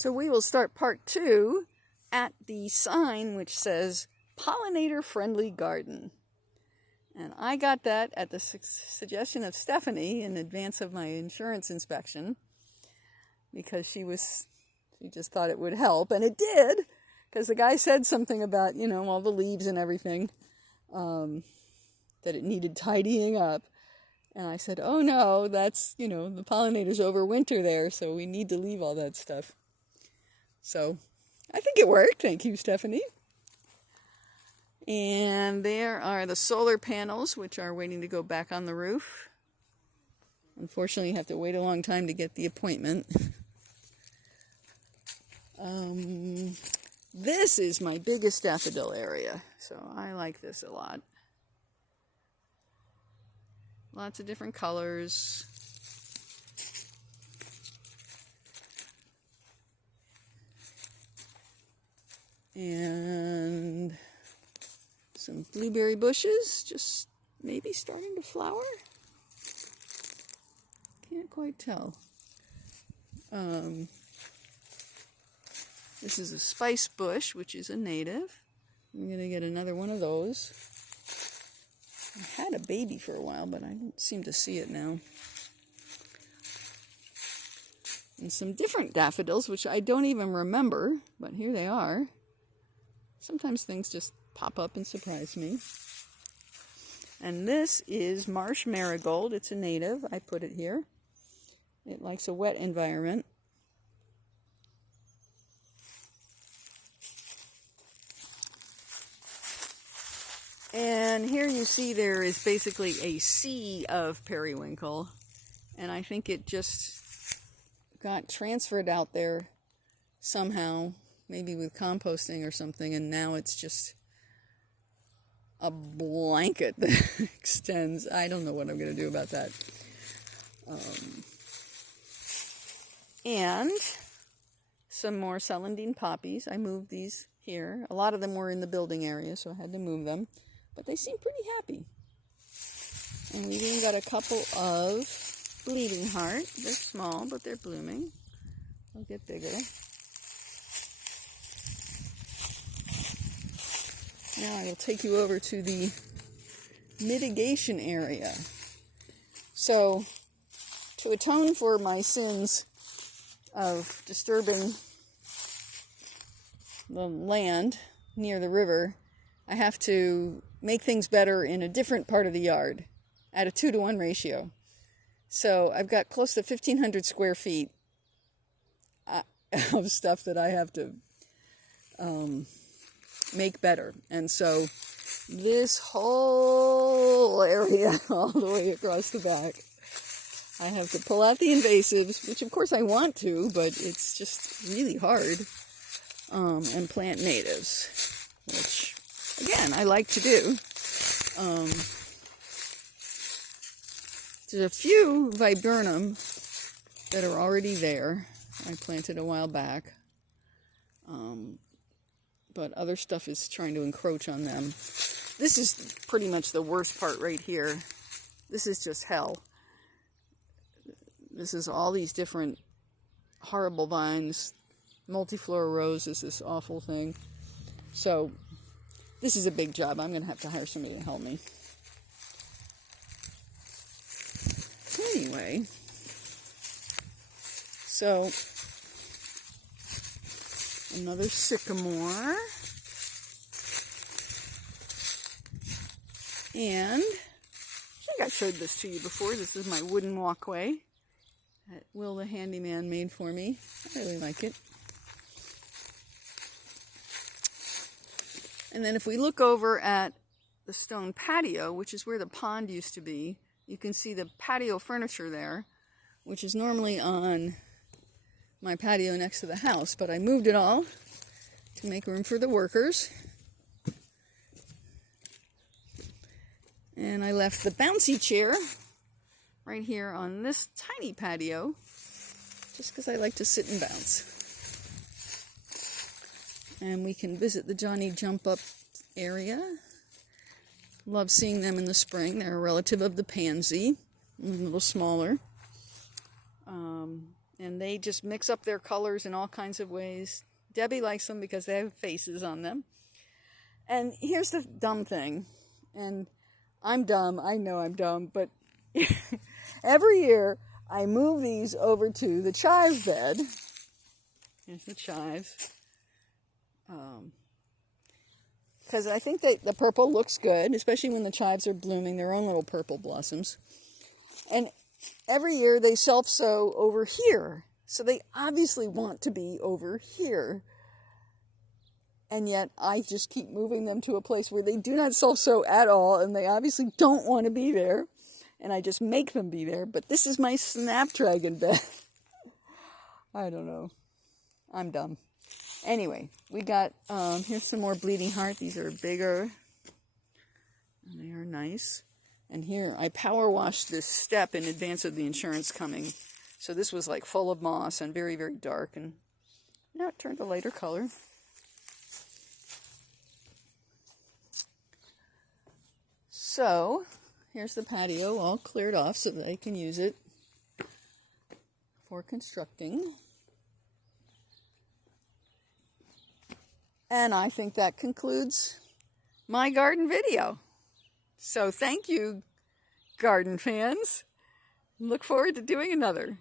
So we will start part 2 at the sign which says Pollinator Friendly Garden. And I got that at the suggestion of Stephanie in advance of my insurance inspection, because she just thought it would help, and it did, because the guy said something about, all the leaves and everything, that it needed tidying up. And I said, oh no, that's, the pollinators overwinter there, so we need to leave all that stuff. So I think it worked. Thank you, Stephanie. And there are the solar panels, which are waiting to go back on the roof. Unfortunately, you have to wait a long time to get the appointment. This is my biggest daffodil area, so I like this a lot. Lots of different colors. And some blueberry bushes, just maybe starting to flower. Can't quite tell. This is a spice bush, which is a native. I'm going to get another one of those. I had a baby for a while, but I don't seem to see it now. And some different daffodils, which I don't even remember, but here they are. Sometimes things just pop up and surprise me. And this is marsh marigold. It's a native. I put it here. It likes a wet environment. And here you see there is basically a sea of periwinkle. And I think it just got transferred out there somehow, maybe with composting or something, and now it's just a blanket that extends. I don't know what I'm going to do about that. And some more celandine poppies. I moved these here. A lot of them were in the building area, so I had to move them. But they seem pretty happy. And we've even got a couple of bleeding heart. They're small, but they're blooming. They'll get bigger. Now I will take you over to the mitigation area. So, to atone for my sins of disturbing the land near the river, I have to make things better in a different part of the yard at a 2-to-1 ratio. So I've got close to 1,500 square feet of stuff that I have to make better. And so this whole area all the way across the back, I have to pull out the invasives, which of course I want to, but it's just really hard, and plant natives, which again I like to do. There's a few viburnum that are already there. I planted a while back. But other stuff is trying to encroach on them. This is pretty much the worst part right here. This is just hell. This is all these different horrible vines. Multiflora rose is this awful thing. So this is a big job. I'm going to have to hire somebody to help me. Anyway, so another sycamore, and I think I showed this to you before. This is my wooden walkway that Will the handyman made for me. I really like it. And then if we look over at the stone patio, which is where the pond used to be, you can see the patio furniture there, which is normally on my patio next to the house, but I moved it all to make room for the workers. And I left the bouncy chair right here on this tiny patio, just because I like to sit and bounce. And we can visit the Johnny Jump Up area. Love seeing them in the spring. They're a relative of the pansy, a little smaller. and they just mix up their colors in all kinds of ways. Debbie likes them because they have faces on them. And here's the dumb thing, and I'm dumb, I know I'm dumb, but every year I move these over to the chive bed. Here's the chives. Because I think that the purple looks good, especially when the chives are blooming, their own little purple blossoms. And every year they self-sow over here. So they obviously want to be over here. And yet I just keep moving them to a place where they do not self-sow at all, and they obviously don't want to be there. And I just make them be there. But this is my snapdragon bed. I don't know. I'm dumb. Anyway, we got, here's some more bleeding heart. These are bigger. And they are nice. And here, I power washed this step in advance of the insurance coming. So this was like full of moss and very, very dark. And now it turned a lighter color. So, here's the patio all cleared off so that I can use it for constructing. And I think that concludes my garden video. So thank you, garden fans. Look forward to doing another.